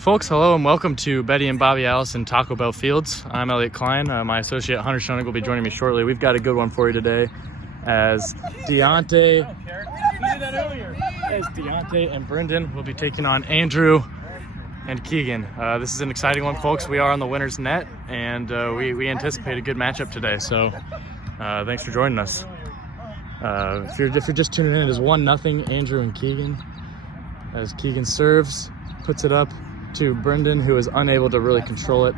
Folks, hello and welcome to Betty and Bobby Allison Taco Bell Fields. I'm Elliot Klein. My associate Hunter Schoenig will be joining me shortly. We've got a good one for you today as Deante and Brendan will be taking on Andrew and Keagan. This is an exciting one, folks. We are on the winner's net, and we anticipate a good matchup today. So thanks for joining us. If you're just tuning in, it is 1-0 Andrew and Keagan as Keagan serves, puts it up to Brendan, who is unable to really control it.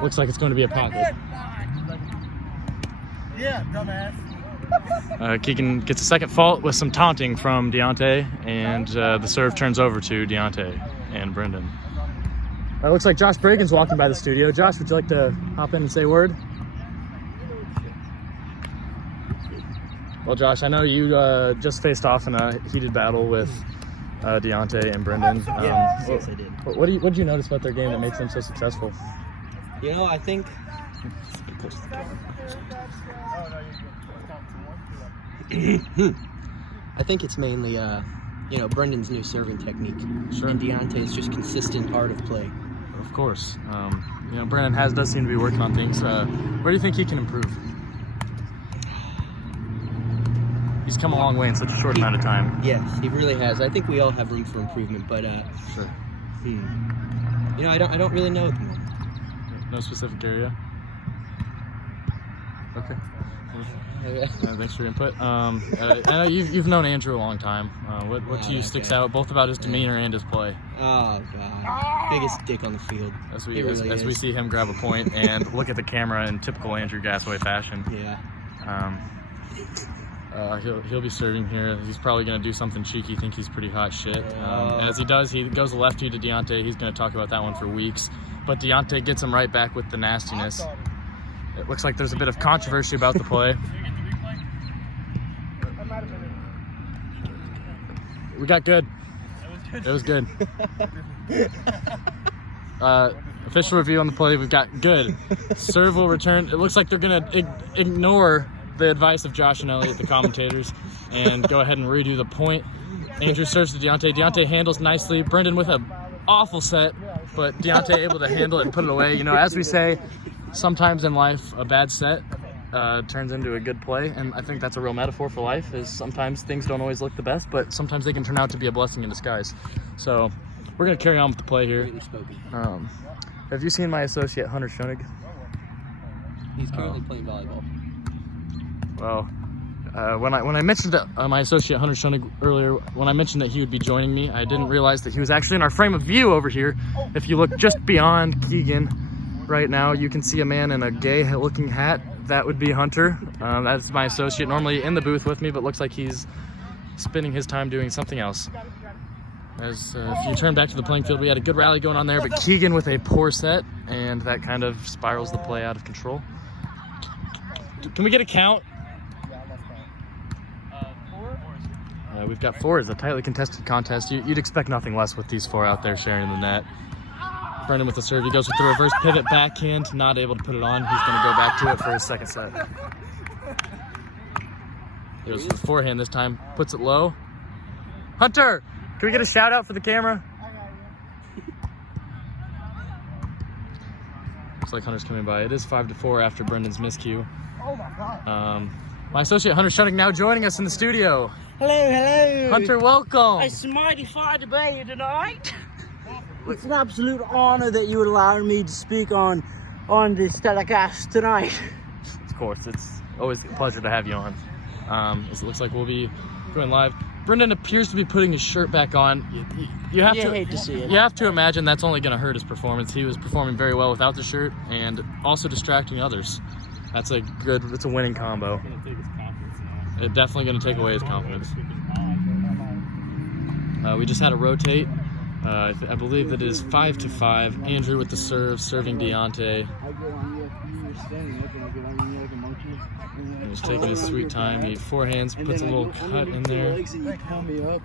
Looks like it's going to be a pocket. Yeah, dumbass. Keagan gets a second fault with some taunting from Deante, and the serve turns over to Deante and Brendan. Looks like Josh Bragan's walking by the studio. Josh, would you like to hop in and say a word? Well, Josh, I know you just faced off in a heated battle with Deante and Brendan. Yes, I did. What did you notice about their game that makes them so successful? You know, I think it's mainly Brendan's new serving technique. Sure. And Deante's just consistent art of play. Of course. Brendan does seem to be working on things. Where do you think he can improve? He's come a long way in such a short amount of time. Yes, he really has. I think we all have room for improvement, but sure. I don't really know at the moment. No specific area. Okay. Thanks for your input. I know you've known Andrew a long time. What to you sticks out both about his demeanor and his play? Oh God, biggest dick on the field. As we see him grab a point and look at the camera in typical Andrew Gasaway fashion. Yeah. He'll be serving here. He's probably going to do something cheeky, think he's pretty hot shit. As he does, he goes lefty to Deante. He's going to talk about that one for weeks. But Deante gets him right back with the nastiness. It looks like there's a bit of controversy about the play. We got good. It was good. Official review on the play, we've got good. Serve will return. It looks like they're going to ignore the advice of Josh and Elliot, the commentators, and go ahead and redo the point. Andrew serves to Deante. Deante handles nicely. Brendan with an awful set, but Deante able to handle it and put it away. As we say, sometimes in life, a bad set turns into a good play, and I think that's a real metaphor for life, is sometimes things don't always look the best, but sometimes they can turn out to be a blessing in disguise. So we're going to carry on with the play here. Have you seen my associate, Hunter Schoenig? He's currently playing volleyball. Well, when I mentioned that my associate Hunter Schoenig earlier, when I mentioned that he would be joining me, I didn't realize that he was actually in our frame of view over here. If you look just beyond Keagan right now, you can see a man in a gay-looking hat. That would be Hunter. That's my associate, normally in the booth with me, but looks like he's spending his time doing something else. As if you turn back to the playing field, we had a good rally going on there, but Keagan with a poor set, and that kind of spirals the play out of control. Can we get a count? We've got 4. It's a tightly contested contest. You'd expect nothing less with these 4 out there sharing the net. Brendan with the serve. He goes with the reverse pivot backhand, not able to put it on. He's going to go back to it for his second set. He goes with the forehand this time, puts it low. Hunter, can we get a shout out for the camera? Looks like Hunter's coming by. It is 5-4 after Brendan's miscue. Oh my God. My associate Hunter Schoenig now joining us in the studio. Hello. Hunter, welcome. It's mighty fine to be here tonight. It's an absolute honor that you would allow me to speak on this telecast tonight. Of course, it's always a pleasure to have you on. It looks like we'll be going live. Brendan appears to be putting his shirt back on. You have to hate to see it. You have to imagine that's only going to hurt his performance. He was performing very well without the shirt and also distracting others. It's a winning combo. It's definitely going to take away his confidence. We just had a rotate. I believe that it is 5-5. Andrew with the serve, serving Deante. He's taking his sweet time. He forehands, puts a little cut in there.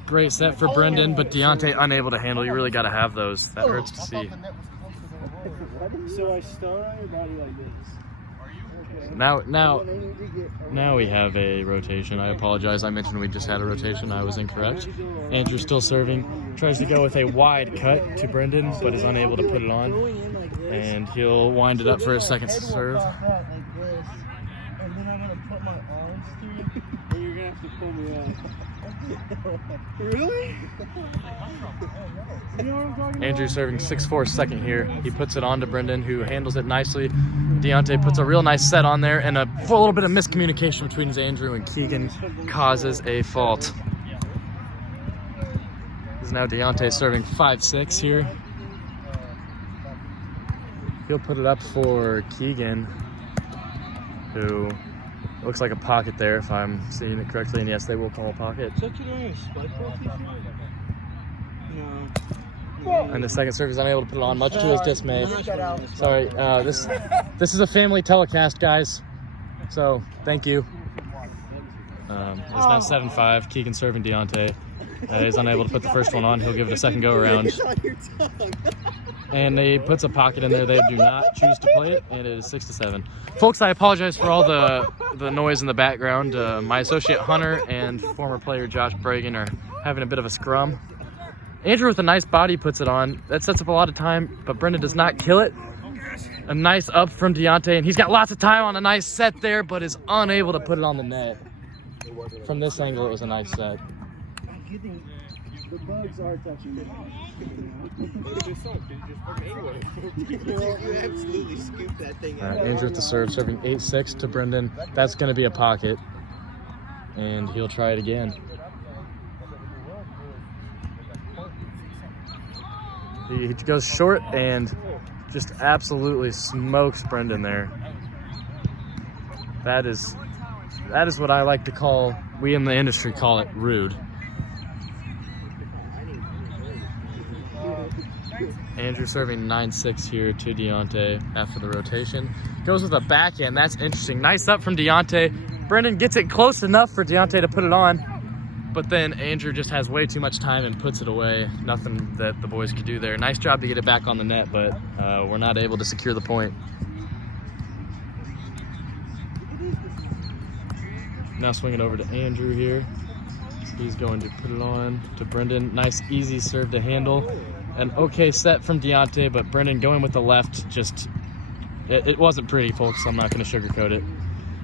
Great set for Brendan, but Deante unable to handle. You really got to have those. That hurts to see. So I start on your body like this. Now we have a rotation. I apologize. I mentioned we just had a rotation. I was incorrect. Andrew still serving. Tries to go with a wide cut to Brendan, but is unable to put it on. And he'll wind it up for a second serve. And then I'm gonna put my arms through. And you're gonna have to pull me out. Really? You know what I'm talking about? Andrew serving 6-4 second here. He puts it on to Brendan, who handles it nicely. Deante puts a real nice set on there, and a little bit of miscommunication between Andrew and Keagan causes a fault. This is now Deante serving 5-6 here. He'll put it up for Keagan, who looks like a pocket there, if I'm seeing it correctly. And yes, they will call a pocket. Is that you doing a spike ball t-shirt? No. And the second serve is unable to put it on, much to his dismay. Sorry, this is a family telecast, guys. So thank you. It's now 7-5. Keagan serving Deante. He's unable to put the first one on. He'll give it a second go around. And he puts a pocket in there. They do not choose to play it, and it is 6-7. Folks, I apologize for all the noise in the background. My associate Hunter and former player Josh Bragan are having a bit of a scrum. Andrew with a nice body puts it on. That sets up a lot of time, but Brendan does not kill it. A nice up from Deante, and he's got lots of time on a nice set there, but is unable to put it on the net. From this angle, it was a nice set. The bugs are touching me. You absolutely scooped that thing out. Andrew with the serve, serving 8-6 to Brendan. That's going to be a pocket, and he'll try it again. He goes short and just absolutely smokes Brendan there. That is what I like to call, we in the industry call it rude. Andrew serving 9-6 here to Deante after the rotation. Goes with a backhand. That's interesting. Nice up from Deante. Brendan gets it close enough for Deante to put it on, but then Andrew just has way too much time and puts it away. Nothing that the boys could do there. Nice job to get it back on the net, but we're not able to secure the point. Now swing it over to Andrew here. He's going to put it on to Brendan. Nice, easy serve to handle. An okay set from Deante, but Brendan going with the left, just, it wasn't pretty, folks. I'm not going to sugarcoat it.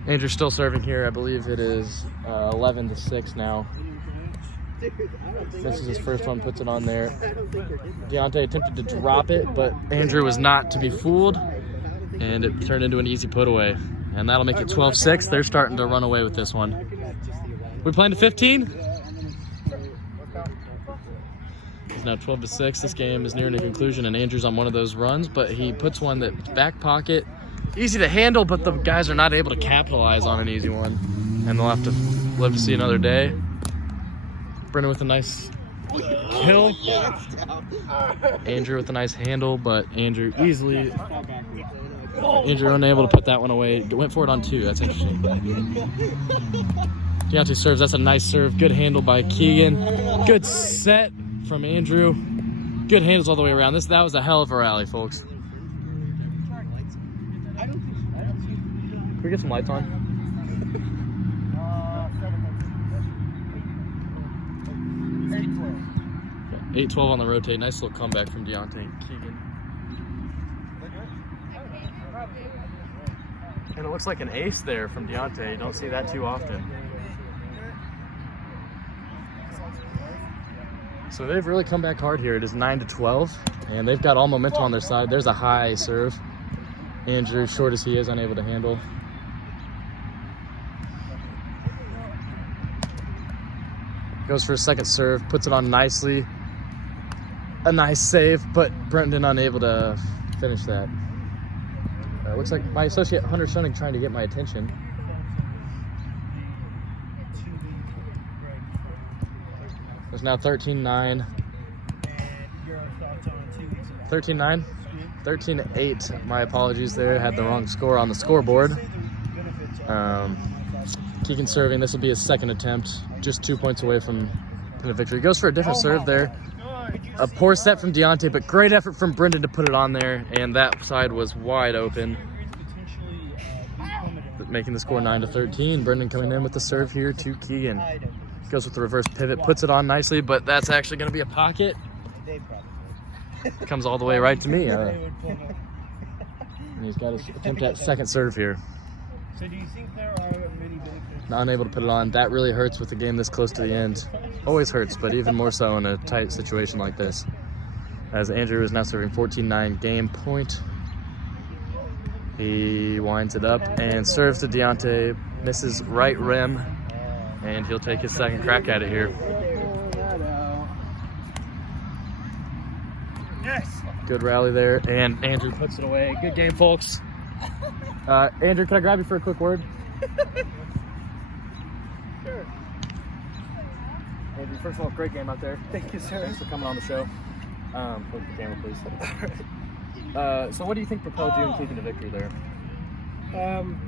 Andrew's still serving here. I believe it is 11-6 now. This is his first one, puts it on there. Deante attempted to drop it, but Andrew was not to be fooled, and it turned into an easy put away. And that'll make it 12-6. They're starting to run away with this one. We're playing to 15? It's now 12-6. This game is nearing a conclusion, and Andrew's on one of those runs, but he puts one that back pocket. Easy to handle, but the guys are not able to capitalize on an easy one. And they'll have to live to see another day. Brendan with a nice kill. Andrew with a nice handle, but Andrew unable to put that one away. Went for it on two. That's interesting. Deante serves. That's a nice serve. Good handle by Keagan. Good set from Andrew. Good handles all the way around. That was a hell of a rally, folks. Can we get some lights on? 8-12 on the rotate. Nice little comeback from Deante and Keagan. And it looks like an ace there from Deante. You don't see that too often. So they've really come back hard here. It is 9-12, and they've got all momentum on their side. There's a high serve. Andrew, short as he is, unable to handle. Goes for a second serve, puts it on nicely. A nice save, but Brendan unable to finish that. Looks like my associate Hunter Shunning trying to get my attention. There's now 13-9. 13-9? 13-8. My apologies there. Had the wrong score on the scoreboard. Keagan serving. This will be his second attempt. Just 2 points away from the victory. Goes for a different serve there. A poor set from Deante, but great effort from Brendan to put it on there, and that side was wide open. making the score 9-13. Brendan coming in with the serve here to Keagan. Goes with the reverse pivot, puts it on nicely, but that's actually going to be a pocket. Comes all the way right to me. And he's got to attempt at second serve here. So do you think there are many benefits? Not unable to put it on. That really hurts with the game this close to the end. Always hurts, but even more so in a tight situation like this. As Andrew is now serving 14-9 game point. He winds it up and serves to Deante. Misses right rim. And he'll take his second crack at it here. Yes. Good rally there. And Andrew puts it away. Good game, folks. Andrew, can I grab you for a quick word? Sure. Andrew, first of all, great game out there. Thank you, sir. Thanks for coming on the show. Put the camera, please. So what do you think propelled you in taking the victory there?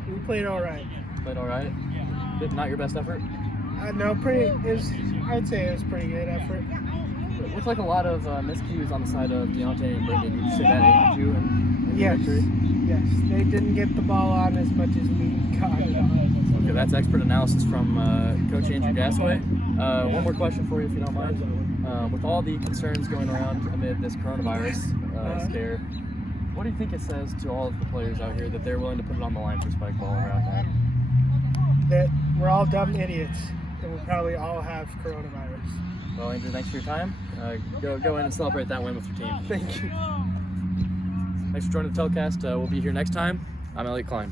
We played all right. Played all right? Not your best effort? No, I'd say it was pretty good effort. It looks like a lot of miscues on the side of Deante and Brendan. Did you say that aided you in the Yes. victory? Yes. They didn't get the ball on as much as we got it on. Okay, that's expert analysis from Coach Andrew Gasway. One more question for you, if you don't mind. With all the concerns going around amid this coronavirus scare, what do you think it says to all of the players out here that they're willing to put it on the line for spike ball around that? That we're all dumb idiots, and we probably all have coronavirus. Well, Andrew, thanks for your time. Go in and celebrate that win with your team. Thank you. Thanks for joining the telecast. We'll be here next time. I'm Elliot Klein.